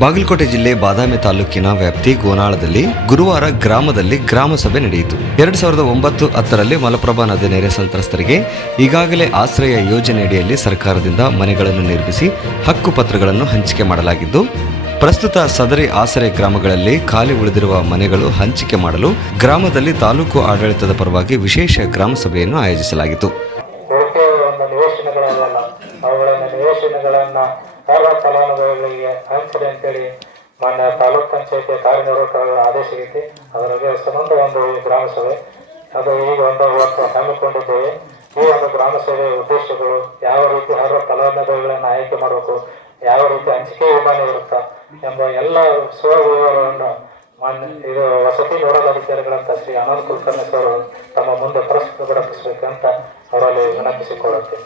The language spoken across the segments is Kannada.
ಬಾಗಲಕೋಟೆ ಜಿಲ್ಲೆ ಬಾದಾಮಿ ತಾಲೂಕಿನ ವ್ಯಾಪ್ತಿ ಗೋನಾಳದಲ್ಲಿ ಗುರುವಾರ ಗ್ರಾಮದಲ್ಲಿ ಗ್ರಾಮ ಸಭೆ ನಡೆಯಿತು. ಎರಡ್ ಸಾವಿರದ ಒಂಬತ್ತು ಹತ್ತರಲ್ಲಿ ಮಲಪ್ರಭಾ ನದಿ ನೆರೆ ಸಂತ್ರಸ್ತರಿಗೆ ಈಗಾಗಲೇ ಆಶ್ರಯ ಯೋಜನೆಯಡಿಯಲ್ಲಿ ಸರ್ಕಾರದಿಂದ ಮನೆಗಳನ್ನು ನಿರ್ಮಿಸಿ ಹಕ್ಕು ಪತ್ರಗಳನ್ನು ಹಂಚಿಕೆ ಮಾಡಲಾಗಿದ್ದು, ಪ್ರಸ್ತುತ ಸದರಿ ಆಸರೆ ಗ್ರಾಮಗಳಲ್ಲಿ ಖಾಲಿ ಉಳಿದಿರುವ ಮನೆಗಳು ಹಂಚಿಕೆ ಮಾಡಲು ಗ್ರಾಮದಲ್ಲಿ ತಾಲೂಕು ಆಡಳಿತದ ಪರವಾಗಿ ವಿಶೇಷ ಗ್ರಾಮ ಸಭೆಯನ್ನು ಆಯೋಜಿಸಲಾಗಿತ್ತು. ಹಂಚಿದೆ ಅಂತೇಳಿ ಮಾನ್ಯ ತಾಲೂಕ್ ಪಂಚಾಯತಿ ಕಾರ್ಯನಿರ್ವಾಹಕರ ಆದೇಶ ಐತಿ. ಅದರಲ್ಲಿ ಸಂಬಂಧ ಒಂದು ಗ್ರಾಮ ಸಭೆ. ಅದು ಈಗ ಒಂದು ಇವತ್ತು ಹಮ್ಮಿಕೊಂಡಿದ್ದೇವೆ. ಈ ಒಂದು ಗ್ರಾಮ ಸಭೆಯ ಉದ್ದೇಶಗಳು ಯಾವ ರೀತಿ ಹರ ಫಲಾನುಭವಿಗಳನ್ನು ಆಯ್ಕೆ ಮಾಡಬೇಕು, ಯಾವ ರೀತಿ ಹಂಚಿಕೆ ವಿಮಾನ ಇರುತ್ತಾ ಎಂಬ ಎಲ್ಲ ಸ್ವ ವಿವರವನ್ನು ಮಾನ್ಯ ಇದು ವಸತಿ ನೋಡಲ್ ಅಧಿಕಾರಿಗಳಂತ ಶ್ರೀ ಅನಂತ್ ಕುಲಕರ್ಣಿ ಸರ್ ತಮ್ಮ ಮುಂದೆ ಪ್ರಸ್ತುತ ಪ್ರಕಟಿಸಬೇಕಂತ ಅವರಲ್ಲಿ ವಿನಂತಿಸಿಕೊಳ್ಳುತ್ತೇನೆ.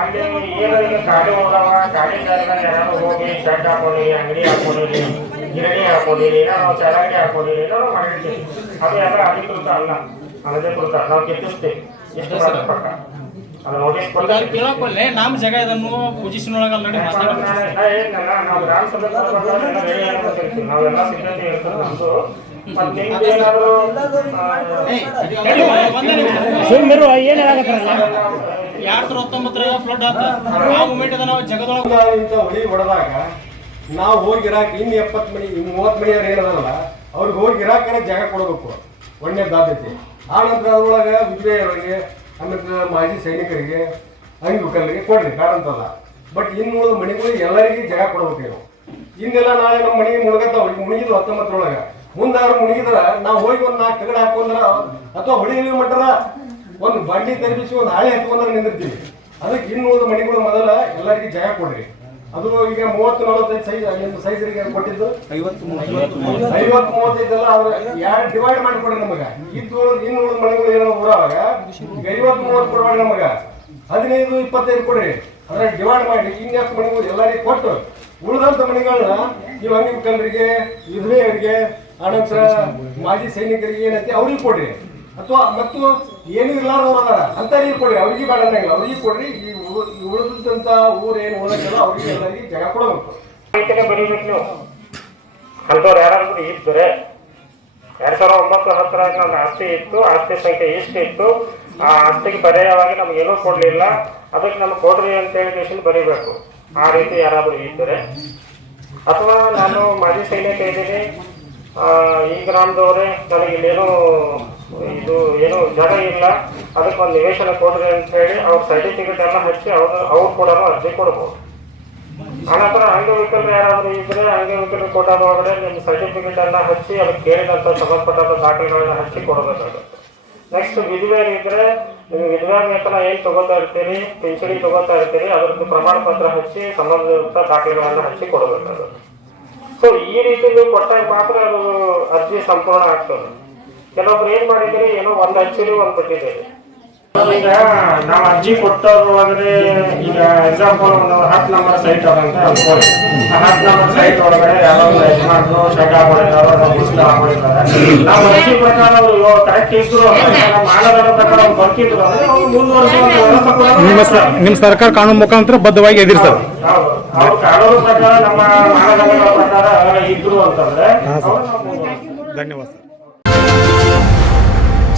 ಅಲ್ಲಿ ಏನಾದ್ರು ಗಾಡಿ ಹೋಗವ ಗಾಡಿ ಯಾರು ಹೋಗಿ ಶರ್ಟ್ ಹಾಕೊಂಡಿರಿ ಅಂಗಡಿ ಹಾಕೊಂಡಿರಿ ಗಿರಣಿ ಹಾಕೊಂಡಿರಿ ನಾವು ಚರಂಡಿ ಹಾಕೊಂಡಿರಿ ನಾವು ಮಾಡಿರ್ತೀವಿ. ಅದು ಎಲ್ಲ ಅಧಿಕೃತ ಅಲ್ಲ. ಅನಧಿಕೃತ ನಾವು ಕೆತ್ತಿಸ್ತೇವೆ. ಎಷ್ಟು ಪಕ್ಕ ಅದು ನೋಟಿಸ್ ಕೊಡ್ತಾರೆ ನಮ್ಮ ಜಾಗ ಇದನ್ನು ಪೊಸಿಷನ್ ಒಳಗೆ ಆಲ್ರೆಡಿ ನಾವು ಗ್ರಾಮ ಸಭೆ ನಾವೆಲ್ಲ ಸಿದ್ಧತೆ ಇರ್ತದೆ ನಿಮ್ದು ಎರಡ್ ನಾವು ಹೊಳಿ ಹೊಡೆದಾಗ ನಾವು ಹೋಗಿ ಇರಾಕ, ಇನ್ನು ಎಪ್ಪತ್ತು ಮನಿ ಮೂವತ್ತು ಮನಿಯವ್ರು ಏನದಲ್ಲ ಅವ್ರಿಗೆ ಹೋಗಿ ಇರಾಕನೆ ಜಾಗ ಕೊಡಬೇಕು. ಒಳ್ಳೆ ಬಾಧ್ಯತೆ. ಆ ನಂತರ ಅದ್ರೊಳಗೆ ಅವರಿಗೆ ಆಮೇಲೆ ಮಾಜಿ ಸೈನಿಕರಿಗೆ, ಅಂಗವಿಕಲರಿಗೆ ಕೊಡ್ರಿ ಬೇಡ ಅಂತಲ್ಲ ಬಟ್ ಇನ್ನು ಉಳಿದ ಮಣಿಗಳಿಗೆ ಎಲ್ಲರಿಗೂ ಜಾಗ ಕೊಡಬೇಕು ನಾವು ಇನ್ನೆಲ್ಲ ನಾಳೆ ನಮ್ಮ ಮನೆಗೆ ಮುಳುಗತ್ತಾವ, ಈಗ ಮುಳುಗಿದ್ವು ಹತ್ತೊಂಬತ್ತರೊಳಗೆ. ಮುಂದೆ ಅವ್ರು ಮುಳುಗಿದ್ರ, ನಾವು ಹೋಗಿ ಒಂದು ನಾಲ್ಕು ತಗಡ ಹಾಕೊಂಡ್ರ, ಅಥವಾ ಹೊಡಿ ಮಟ್ಟರ ಒಂದು ಬಂಡಿ ತರಬಿಸಿ ಒಂದು ಹಾಳೆ ಹತ್ಕೊಂಡ್ರೆ ನಿಂದಿರ್ತೀವಿ. ಅದಕ್ಕೆ ಇನ್ನು ಉಳಿದ ಮಣಿಗಳು ಮೊದಲ ಎಲ್ಲರಿಗೆ ಜಯ ಕೊಡ್ರಿ. ಅದು ಈಗ ಮೂವತ್ತು, ನಲವತ್ತೈದು ಸೈಜ್ ನಿಮ್ಮ ಸೈಜರಿಗೆ ಕೊಟ್ಟಿದ್ದು? ಐವತ್ತು ಮೂವತ್ತೈದಲ್ಲ ಅವ್ರ ಯಾರು ಡಿವೈಡ್ ಮಾಡಿ ಕೊಡ್ರಿ ನಮಗ. ಇದ್ದು ಇನ್ನು ಉಳಿದ ಮಣಿಗಳು ಏನೋ ಊರಾಗ, ಈಗ ಐವತ್ತು ಮೂವತ್ತು ಕೊಡಬೇಡಿ ನಮಗ. ಹದಿನೈದು, ಇಪ್ಪತ್ತೈದು ಕೊಡ್ರಿ. ಅದ್ರ ಡಿವೈಡ್ ಮಾಡಿ ಇನ್ಯಾಕೆ ಮಣಿಗಳು ಎಲ್ಲರಿಗೂ ಕೊಟ್ಟು, ಉಳಿದಂತ ಮಣಿಗಳನ್ನ ನೀವು ಅಂಗವಿಕಲರಿಗೆ ವಿಧವೆಯರಿಗೆ ಆನಂತರ ಮಾಜಿ ಸೈನಿಕರಿಗೆ ಏನೈತಿ ಅವ್ರಿಗೆ ಕೊಡ್ರಿ. ಅಥವಾ ಮತ್ತು ಏನು ಇರ್ಲಾರ್ದವ್ರು ಅದಾರ. ನೀರು ಕೊಡ್ರಿ. ಅವ್ರಿಗೆ ಬೇಡ ಅನ್ನಂಗಿಲ್ಲ. ಅವ್ರಿಗೆ ಕೊಡ್ರಿ. ಈ ಉಳ್- ಈ ಉಳಿದಂತ ಊರ್ ಏನು ಓದಕ್ಕೆಲ್ಲ ಅವ್ರಿಗೆ ಎಲ್ಲರಿಗೆ ಜಾಗ ಕೊಡಬೇಕು. ರೈತನೇ ಬರೀಬೇಕು ನೀವು ಅಂಥವ್ರು ಯಾರು ಇದ್ದರೆ ಎರಡ್ ಸಾವಿರದ ಒಂಬತ್ತು ಹತ್ತರ ನನ್ನ ಆಸ್ತಿ ಇತ್ತು. ಆಸ್ತಿ ಸಂಖ್ಯೆ ಇಷ್ಟು ಇತ್ತು. ಆ ಆಸ್ತಿಗೆ ಪರ್ಯಾಯವಾಗಿ ನಮ್ಗೆ ಏನೂ ಕೊಡ್ಲಿಲ್ಲ. ಅದಕ್ಕೆ ನಮ್ಗೆ ಕೊಡ್ರಿ ಅಂತ ಹೇಳಿ ಬರೀಬೇಕು. ಆ ರೀತಿ ಯಾರಾದರೂ ಇದ್ದರೆ. ಅಥವಾ ನಾನು ಮಾಜಿ ಸೈನಿಕ ಇದ್ದೀನಿ. ಈ ಗ್ರಾಮದವರೇ ನನಗೆ ಇಲ್ಲೇನೋ ಇದು ಏನು ಜಾಗ ಇಲ್ಲ, ಅದಕ್ಕೆ ಒಂದು ನಿವೇಶನ ಕೊಡ್ರಿ ಅಂತ ಹೇಳಿ ಅವ್ರ ಸರ್ಟಿಫಿಕೇಟ್ ಎಲ್ಲ ಹಚ್ಚಿ ಅವ್ರು ಅವ್ರು ಕೂಡ ಅರ್ಜಿ ಕೊಡ್ಬೋದು. ಆನಂತರ ಅಂಗವಿಕಲರು ಯಾರಾದರೂ ಇದ್ರೆ ಅಂಗವಿಕಲರು ಕೊಟ್ಟಾದ ಒಳಗಡೆ ನಿಮ್ಮ ಸರ್ಟಿಫಿಕೇಟ್ ಅನ್ನ ಹಚ್ಚಿ ಅದಕ್ಕೆ ಕೇಳಿದಂತ ಸಂಬಂಧಪಟ್ಟಂತ ದಾಖಲೆಗಳನ್ನ ಹಚ್ಚಿ ಕೊಡಬೇಕಾಗುತ್ತೆ. ನೆಕ್ಸ್ಟ್ ವಿಧವೇರ್ ಇದ್ರೆ ನೀವು ವಿಧವಾ ವೇತನ ಏನ್ ತಗೋತಾ ಇರ್ತೀರಿ, ಪಿಂಚಣಿ ತಗೋತಾ ಇರ್ತೀರಿ, ಅದರದ್ದು ಪ್ರಮಾಣ ಪತ್ರ ಹಚ್ಚಿ ಸಂಬಂಧಿತ ದಾಖಲೆಗಳನ್ನ ಹಚ್ಚಿ ಕೊಡಬೇಕಾಗುತ್ತೆ. ಸೊ ಈ ರೀತಿ ನೀವು ಕೊಟ್ಟಾಗ ಮಾತ್ರ ಅದು ಅರ್ಜಿ ಸಂಪೂರ್ಣ ಆಗ್ತದೆ. ಕೆಲವೊಬ್ರು ಏನ್ ಮಾಡಿದ್ರೆ ಏನೋ ಒಂದ್ ಅಚ್ಚರಿ ಒಂದ್ ಬಿಟ್ಟಿದ್ದೀರಿ ಈಗ ನಾವು ಅರ್ಜಿ ಕೊಟ್ಟೊಳಗಡೆ ಈಗ ಎಕ್ಸಾಂಪಲ್ ಒಂದು ಹತ್ತು ನಂಬರ್ ಸೈಟ್ ಅದ ಅಂತ ಅನ್ಕೊಳ್ಳಿ. ಆ ಹತ್ತು ನಂಬರ್ ಸೈಟ್ ಒಳಗಡೆ ಯಾರೋ ಒಂದು ಯಜಮಾನ್ರು ಶೆಡ್ ಹಾಕೊಂಡಿದ್ದಾರೆ ಬಿಸಿಲು ಹಾಕೊಂಡಿದ್ದಾರೆ ನಾವು ಅರ್ಜಿ ಪ್ರಕಾರ ಅವರು ಕರೆಕ್ಟ್ ಇದ್ರು ಮಾನದಂಡ ಪ್ರಕಾರ ಅವ್ರು ಬರ್ತಿದ್ರು ಅಂದ್ರೆ ಅವ್ರು ಮುಂದುವರಿಸುವಂತ ವ್ಯವಸ್ಥೆ ಕೂಡ ನಿಮ್ಮ ಸರ್ಕಾರ ಕಾನೂನು ಮುಖಾಂತರ ಬದ್ಧವಾಗಿ ಎದಿರಿ ಸರ್. ಹೌದು ಅವ್ರು ಕಾನೂನು ಪ್ರಕಾರ ನಮ್ಮ ಮಾನದಂಡಗಳ ಪ್ರಕಾರ ಇದ್ರು ಅಂತಂದ್ರೆ. ಧನ್ಯವಾದ